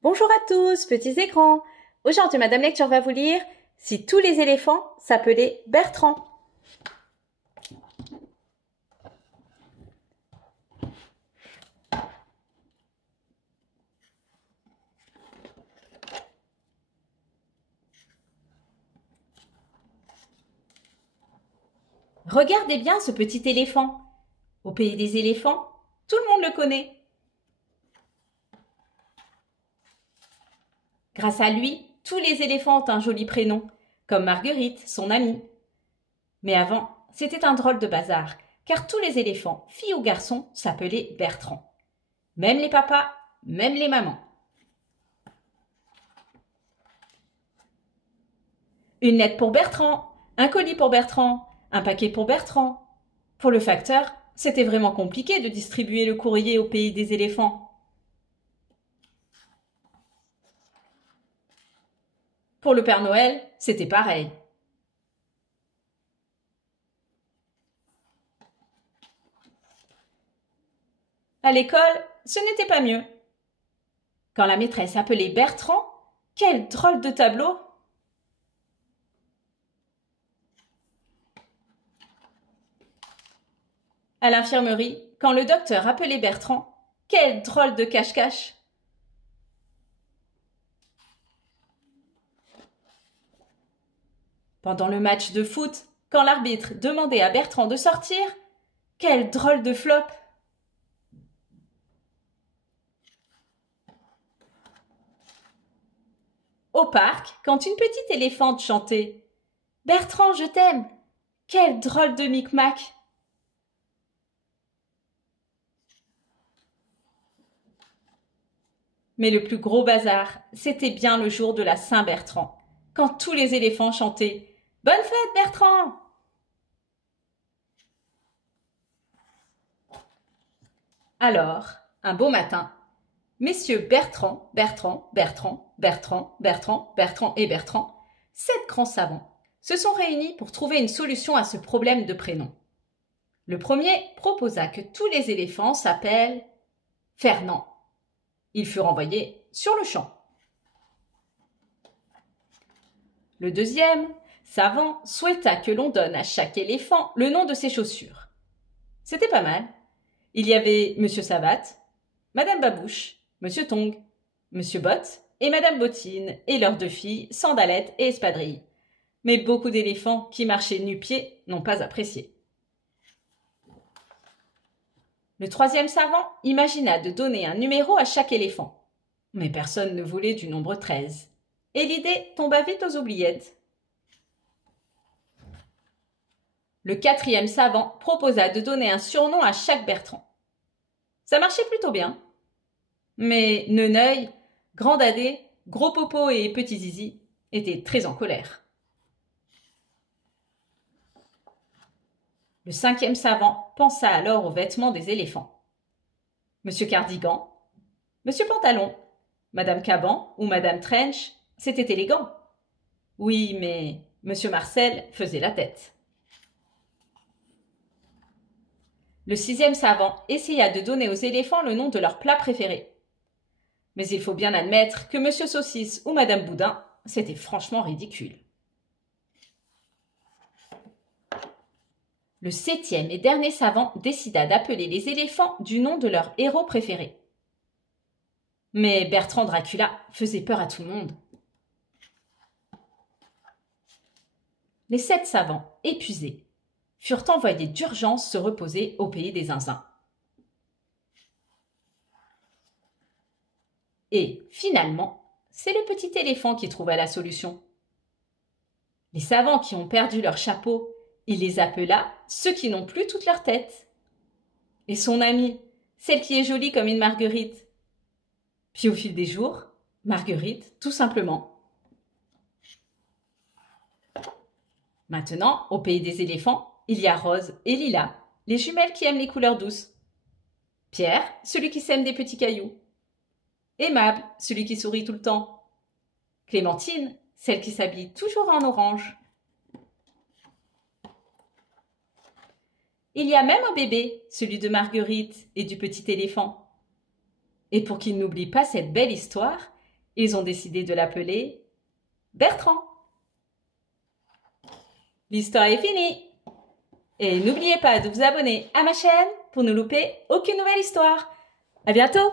Bonjour à tous, petits écrans. Aujourd'hui, Madame Lecture va vous lire Si tous les éléphants s'appelaient Bertrand. Regardez bien ce petit éléphant. Au pays des éléphants, tout le monde le connaît. Grâce à lui, tous les éléphants ont un joli prénom, comme Marguerite, son amie. Mais avant, c'était un drôle de bazar, car tous les éléphants, filles ou garçons, s'appelaient Bertrand. Même les papas, même les mamans. Une lettre pour Bertrand, un colis pour Bertrand, un paquet pour Bertrand. Pour le facteur, c'était vraiment compliqué de distribuer le courrier au pays des éléphants. Pour le Père Noël, c'était pareil. À l'école, ce n'était pas mieux. Quand la maîtresse appelait Bertrand, quel drôle de tableau! À l'infirmerie, quand le docteur appelait Bertrand, quel drôle de cache-cache! Pendant le match de foot, quand l'arbitre demandait à Bertrand de sortir, quel drôle de flop! Au parc, quand une petite éléphante chantait « Bertrand, je t'aime !» Quel drôle de micmac! Mais le plus gros bazar, c'était bien le jour de la Saint-Bertrand, quand tous les éléphants chantaient « Bonne fête, Bertrand !» Alors, un beau matin, messieurs Bertrand, Bertrand, Bertrand, Bertrand, Bertrand, Bertrand et Bertrand, 7 grands savants, se sont réunis pour trouver une solution à ce problème de prénom. Le premier proposa que tous les éléphants s'appellent Fernand. Ils furent envoyés sur le champ. Le deuxième, savant, souhaita que l'on donne à chaque éléphant le nom de ses chaussures. C'était pas mal. Il y avait Monsieur Savate, Madame Babouche, Monsieur Tongue, Monsieur Botte et Madame Bottine et leurs 2 filles, Sandalette et Espadrille. Mais beaucoup d'éléphants qui marchaient nu-pieds n'ont pas apprécié. Le troisième savant imagina de donner un numéro à chaque éléphant. Mais personne ne voulait du nombre 13. Et l'idée tomba vite aux oubliettes. Le quatrième savant proposa de donner un surnom à chaque Bertrand. Ça marchait plutôt bien. Mais Neneuil, Grand Dadé, Gros Popo et Petit Zizi étaient très en colère. Le cinquième savant pensa alors aux vêtements des éléphants. Monsieur Cardigan, Monsieur Pantalon, Madame Caban ou Madame Trench, c'était élégant. Oui, mais Monsieur Marcel faisait la tête. Le sixième savant essaya de donner aux éléphants le nom de leur plat préféré. Mais il faut bien admettre que Monsieur Saucisse ou Madame Boudin, c'était franchement ridicule. Le septième et dernier savant décida d'appeler les éléphants du nom de leur héros préféré. Mais Bertrand Dracula faisait peur à tout le monde. Les 7 savants, épuisés, furent envoyés d'urgence se reposer au pays des zinzins. Et, finalement, c'est le petit éléphant qui trouva la solution. Les savants qui ont perdu leur chapeau, il les appela ceux qui n'ont plus toute leur tête. Et son amie, celle qui est jolie comme une marguerite. Puis au fil des jours, Marguerite, tout simplement. Maintenant, au pays des éléphants, il y a Rose et Lila, les jumelles qui aiment les couleurs douces. Pierre, celui qui sème des petits cailloux. Aimable, celui qui sourit tout le temps. Clémentine, celle qui s'habille toujours en orange. Il y a même un bébé, celui de Marguerite et du petit éléphant. Et pour qu'il n'oublie pas cette belle histoire, Ils ont décidé de l'appeler Bertrand. L'histoire est finie. Et n'oubliez pas de vous abonner à ma chaîne pour ne louper aucune nouvelle histoire. À bientôt!